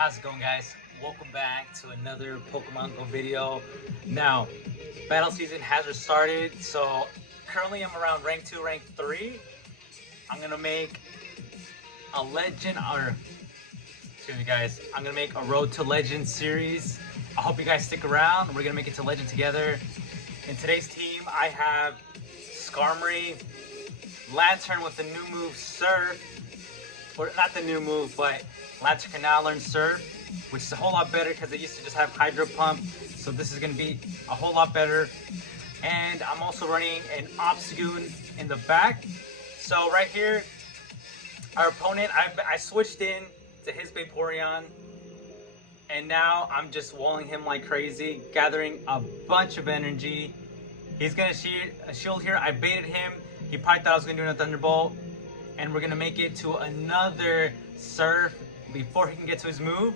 How's it going, guys? Welcome back to another Pokemon Go video. Now, battle season has restarted, so currently I'm around rank 2, rank 3. I'm gonna make a legend, or excuse me guys, I'm gonna make a Road to Legend series. I hope you guys stick around. We're gonna make it to Legend together. In today's team, I have Skarmory, Lanturn with the new move Surf, or not the new move, but Lanturn can now learn Surf, which is a whole lot better because it used to just have Hydro Pump. So this is going to be a whole lot better. And I'm also running an Obstagoon in the back. So right here, our opponent, I switched in to his Vaporeon. And now I'm just walling him like crazy, gathering a bunch of energy. He's going to shield here. I baited him. He probably thought I was going to do a Thunderbolt. And we're going to make it to another Surf before he can get to his move.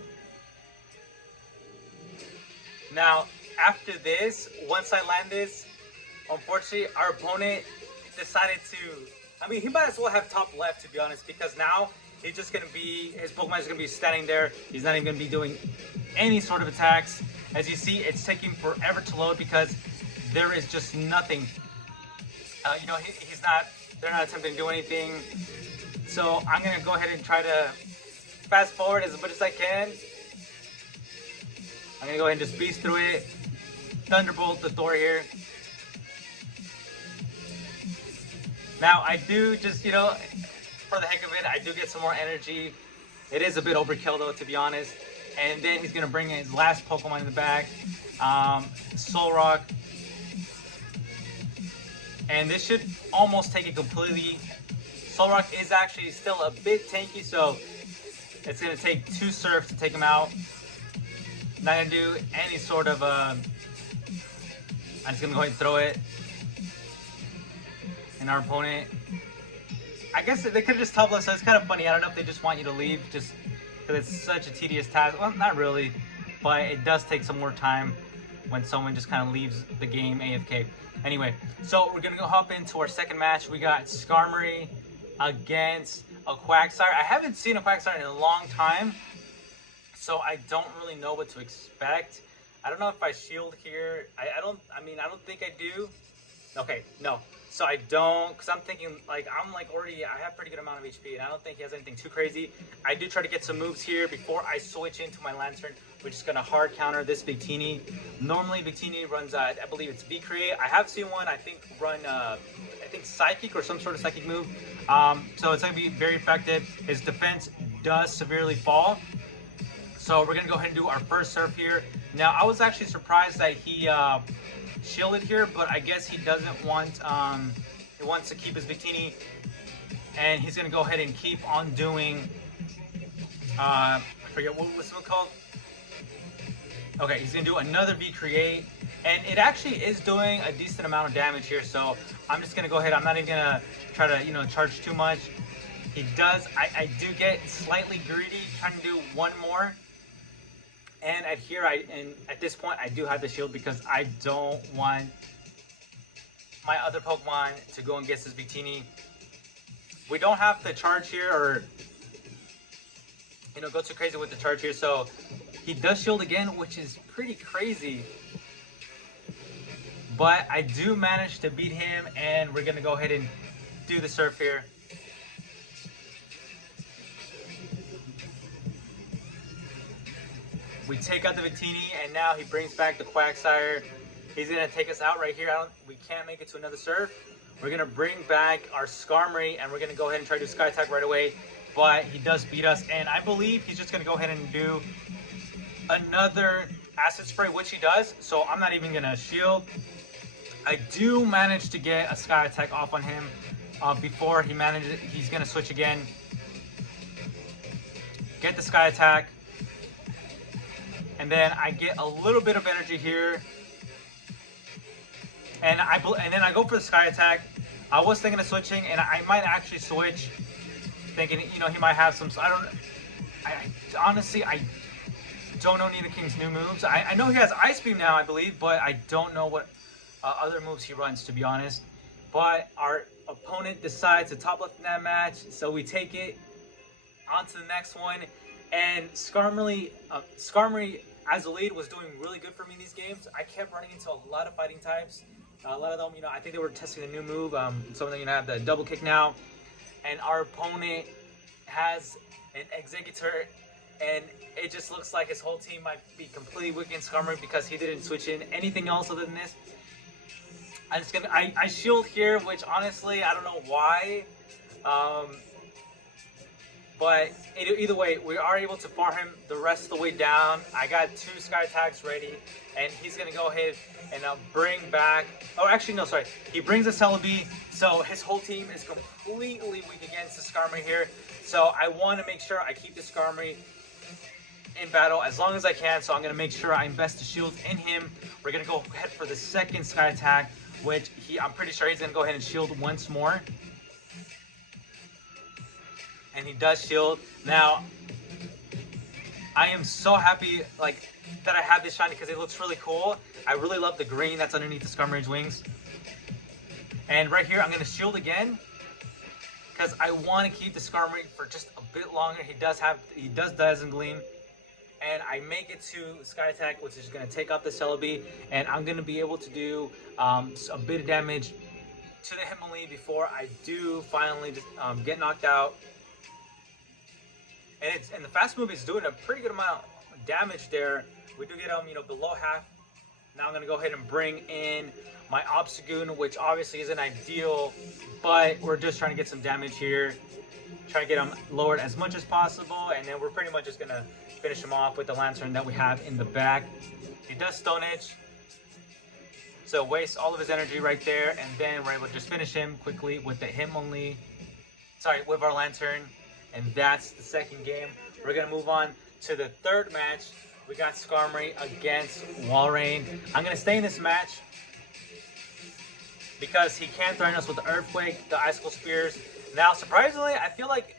Now, after this, once I land this, unfortunately, our opponent decided to, he might as well have top left, to be honest, because now he's just going to be, his Pokemon is going to be standing there. He's not even going to be doing any sort of attacks. As you see, it's taking forever to load because there is just nothing. They're not attempting to do anything. So I'm going to go ahead and try to fast forward as much as I can. I'm going to go ahead and just beast through it. Thunderbolt the Thor here. Now I do just, for the heck of it, I do get some more energy. It is a bit overkill though, to be honest. And then he's going to bring in his last Pokemon in the back. Solrock. And this should almost take it completely. Solrock is actually still a bit tanky, so it's going to take 2 Surfs to take him out. Not going to do any sort of, I'm just going to go ahead and throw it. And our opponent, I guess they could have just top left, so it's kind of funny. I don't know if they just want you to leave, just because it's such a tedious task. Well, not really, but it does take some more time when someone just kind of leaves the game AFK. Anyway, so we're going to go hop into our second match. We got Skarmory against a Quagsire. I haven't seen a Quagsire in a long time, so I don't really know what to expect. I don't know if I shield here. I don't think I do. Okay, no. So I don't, because I'm thinking, I have pretty good amount of HP, and I don't think he has anything too crazy. I do try to get some moves here before I switch into my Lanturn, which is going to hard counter this Victini. Normally, Victini runs, I believe it's V-Create. I have seen one, run Psychic or some sort of Psychic move. So it's going to be very effective. His defense does severely fall. So we're going to go ahead and do our first Surf here. Now, I was actually surprised that he shielded here, but I guess he doesn't want, he wants to keep his Victini, and he's going to go ahead and keep on doing, I forget what was it called? Okay, he's going to do another V-Create, and it actually is doing a decent amount of damage here, so I'm just going to go ahead, I'm not even going to try to, charge too much. He does, I do get slightly greedy, trying to do one more. And at this point, I do have the shield because I don't want my other Pokemon to go and get this Victini. We don't have to charge here or, go too crazy with the charge here. So he does shield again, which is pretty crazy. But I do manage to beat him, and we're going to go ahead and do the Surf here. We take out the Victini, and now he brings back the Quagsire. He's going to take us out right here. We can't make it to another Surf. We're going to bring back our Skarmory, and we're going to go ahead and try to do Sky Attack right away. But he does beat us, and I believe he's just going to go ahead and do another Acid Spray, which he does. So I'm not even going to shield. I do manage to get a Sky Attack off on him before he manages. He's going to switch again. Get the Sky Attack. And then I get a little bit of energy here, and then I go for the Sky Attack. I was thinking of switching, and I might actually switch, thinking he might have some. Honestly, I don't know Nidaking's new moves. I know he has Ice Beam now, I believe, but I don't know what other moves he runs, to be honest. But our opponent decides to top left in that match, so we take it on to the next one. And Skarmory as a lead was doing really good for me in these games. I kept running into a lot of fighting types. A lot of them, I think they were testing a new move. Some of them, have the double kick now. And our opponent has an Executor, and it just looks like his whole team might be completely weak against Skarmory because he didn't switch in anything else other than this. I shield here, which honestly I don't know why, but either way we are able to farm him the rest of the way down. I got 2 sky attacks ready, and he's gonna go ahead and bring back. Oh, actually no, sorry. He brings a Celebi, so his whole team is completely weak against the Skarmory here. So I want to make sure I keep the Skarmory in battle as long as I can. So I'm gonna make sure I invest the shields in him. We're gonna go ahead for the second sky attack, which I'm pretty sure he's gonna go ahead and shield once more. And he does shield. Now, I am so happy that I have this shiny because it looks really cool. I really love the green that's underneath the Skarmory's wings. And right here, I'm gonna shield again because I want to keep the Skarmory for just a bit longer. He does Dazzling Gleam. And I make it to Sky Attack, which is going to take out the Celebi, and I'm going to be able to do a bit of damage to the Hitmonlee before I do finally get knocked out. And the fast move is doing a pretty good amount of damage there. We do get below half. Now I'm going to go ahead and bring in my Obstagoon, which obviously isn't ideal, but we're just trying to get some damage here. Try to get him lowered as much as possible, and then we're pretty much just going to finish him off with the Lanturn that we have in the back. He does Stone Edge, so waste all of his energy right there, and then we're able to just finish him quickly with the Hitmonlee. Sorry, with our Lanturn, and that's the second game. We're gonna move on to the third match. We got Skarmory against Walrein. I'm gonna stay in this match because he can threaten us with the Earthquake, the Icicle Spears. Now, surprisingly, I feel like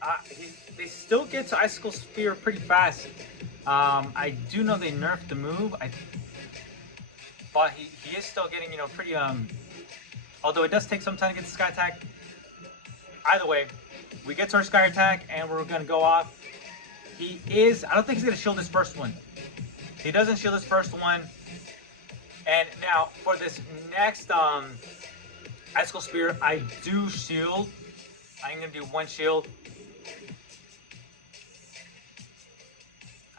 they still get to Icicle Spear pretty fast. I do know they nerfed the move, but he is still getting, pretty, although it does take some time to get the Sky Attack. Either way, we get to our Sky Attack, and we're going to go off. I don't think he's going to shield his first one. He doesn't shield his first one. And now, for this next Icicle Spear, I do shield. I'm going to do 1 shield.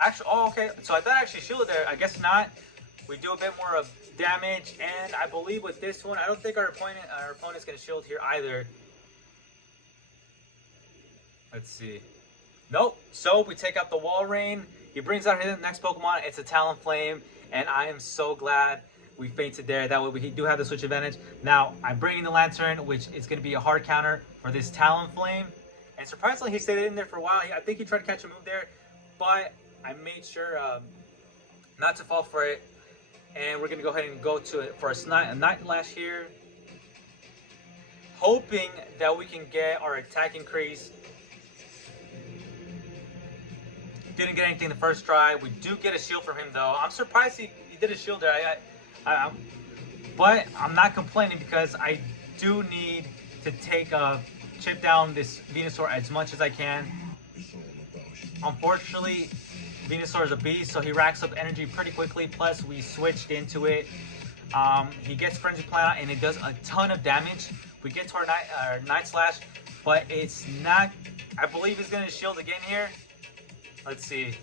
Actually, oh, okay. So I thought I actually shielded there. I guess not. We do a bit more of damage. And I believe with this one, I don't think our opponent's going to shield here either. Let's see. Nope. So we take out the Walrein. He brings out his next Pokemon. It's a Talonflame. And I am so glad we fainted there. That way we do have the switch advantage. Now, I'm bringing the Lanturn, which is going to be a hard counter for this Talonflame. And surprisingly, he stayed in there for a while. I think he tried to catch a move there, but I made sure not to fall for it. And we're going to go ahead and go to it for a Night Lash here, hoping that we can get our attack increase. Didn't get anything the first try. We do get a shield from him, though. I'm surprised he did a shield there. But I'm not complaining because I do need to chip down this Venusaur as much as I can. Unfortunately, Venusaur is a beast, so he racks up energy pretty quickly. Plus, we switched into it. He gets Frenzy Plant out, and it does a ton of damage. We get to our Night Slash, but it's not. I believe he's going to shield again here. Let's see.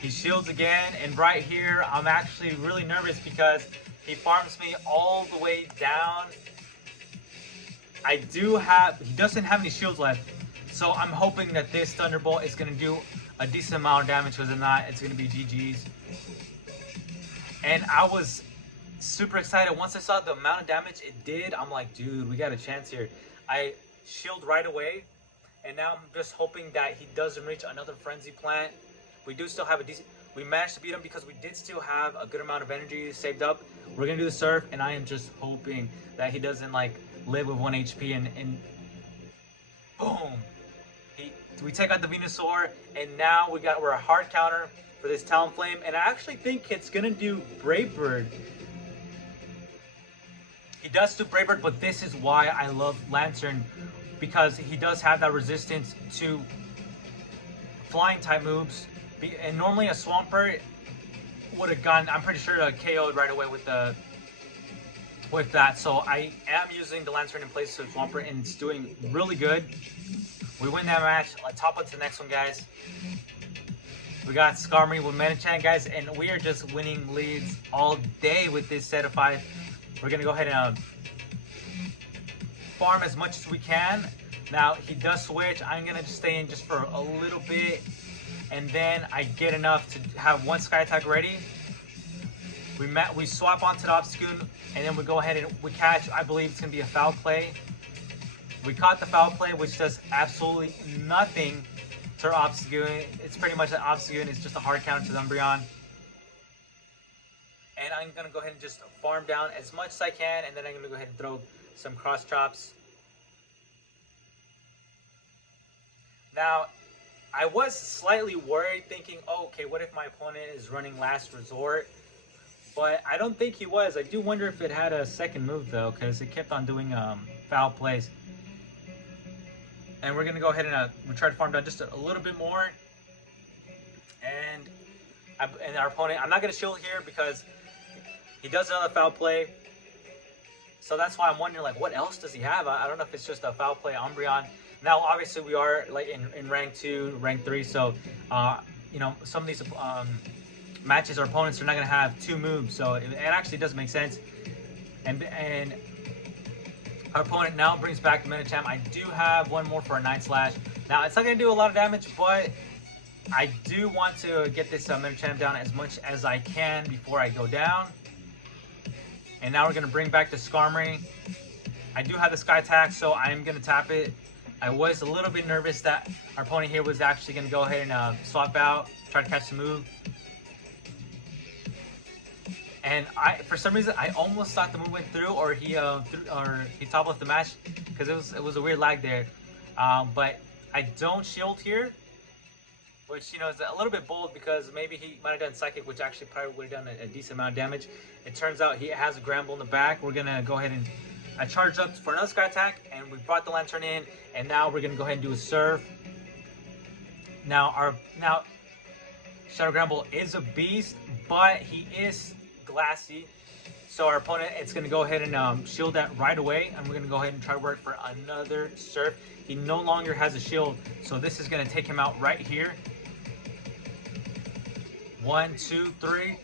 He shields again, and right here, I'm actually really nervous because he farms me all the way down. He doesn't have any shields left, so I'm hoping that this Thunderbolt is going to do a decent amount of damage, because if not, it's going to be GG's. And I was super excited. Once I saw the amount of damage it did, I'm like, dude, we got a chance here. I shield right away, and now I'm just hoping that he doesn't reach another Frenzy Plant. We do still have we managed to beat him because we did still have a good amount of energy saved up. We're going to do the Surf, and I am just hoping that he doesn't live with 1 HP and boom. We take out the Venusaur, and now we're a hard counter for this Talonflame, and I actually think it's going to do Brave Bird. He does do Brave Bird, but this is why I love Lanturn, because he does have that resistance to flying type moves, and normally a Swampert would have gone, I'm pretty sure, KO'd right away with that. So I am using the Lanturn in place of Swampert, and it's doing really good. We win that match. Let's hop on to the next one, guys. We got Skarmory with Medicham, guys, and we are just winning leads all day with this set of 5. We're gonna go ahead and farm as much as we can. Now he does switch. I'm gonna just stay in just for a little bit, and then I get enough to have one Sky Attack ready. We swap onto the Obstagoon, and then we go ahead and we catch. I believe it's gonna be a foul play. We caught the foul play, which does absolutely nothing to our Obstagoon. It's pretty much an Obstagoon. It's just a hard counter to the Umbreon. And I'm gonna go ahead and just farm down as much as I can, and then I'm gonna go ahead and throw some cross chops. Now, I was slightly worried, thinking, oh, okay, what if my opponent is running Last Resort? But I don't think he was. I do wonder if it had a second move, though, because it kept on doing foul plays. And we're going to go ahead and we try to farm down just a little bit more. And our opponent, I'm not going to shield here because he does another foul play. So that's why I'm wondering, like, what else does he have? I don't know if it's just a foul play Umbreon. Now, obviously, we are like in rank 2, rank 3, so you know, some of these matches, our opponents are not going to have 2 moves, so it actually does make sense. And our opponent now brings back the Medicham. I do have one more for a 9 slash. Now, it's not going to do a lot of damage, but I do want to get this Medicham down as much as I can before I go down. And now we're going to bring back the Skarmory. I do have the Sky Attack, so I'm going to tap it. I was a little bit nervous that our opponent here was actually going to go ahead and swap out, try to catch the move. And for some reason, I almost thought the move went through, or he top left the match, because it was a weird lag there. But I don't shield here, which, you know, is a little bit bold, because maybe he might have done Psychic, which actually probably would have done a decent amount of damage. It turns out he has a Gramble in the back. We're gonna go ahead and I charged up for another Sky Attack, and we brought the Lanturn in, and now we're gonna go ahead and do a Surf. Now Shadow Gramble is a beast, but he is glassy. So our opponent, it's gonna go ahead and shield that right away, and we're gonna go ahead and try to work for another Surf. He no longer has a shield, so this is gonna take him out right here. 1, 2, 3.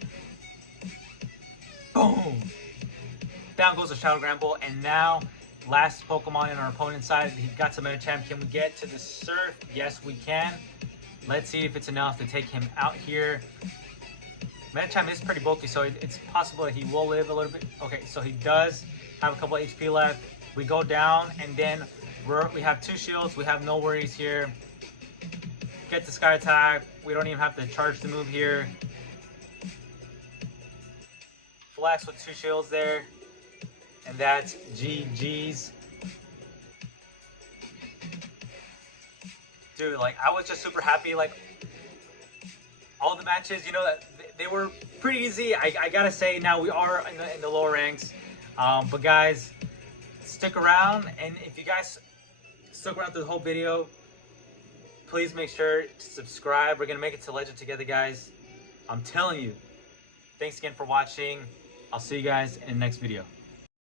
Boom! Down goes the Shadow Gramble, and now last Pokemon in our opponent's side. He got some Medicham. Can we get to the Surf? Yes, we can. Let's see if it's enough to take him out here. Medicham is pretty bulky, so it's possible that he will live a little bit. Okay, so he does have a couple of HP left. We go down, and then we have 2 shields. We have no worries here. Get the Sky Attack. We don't even have to charge the move here. Flash with 2 shields there. And that's GG's. Dude, like, I was just super happy. Like, all the matches, you know, they were pretty easy. I gotta say, now we are in the lower ranks. But guys, stick around. And if you guys stuck around through the whole video, please make sure to subscribe. We're gonna make it to Legend together, guys. I'm telling you. Thanks again for watching. I'll see you guys in the next video.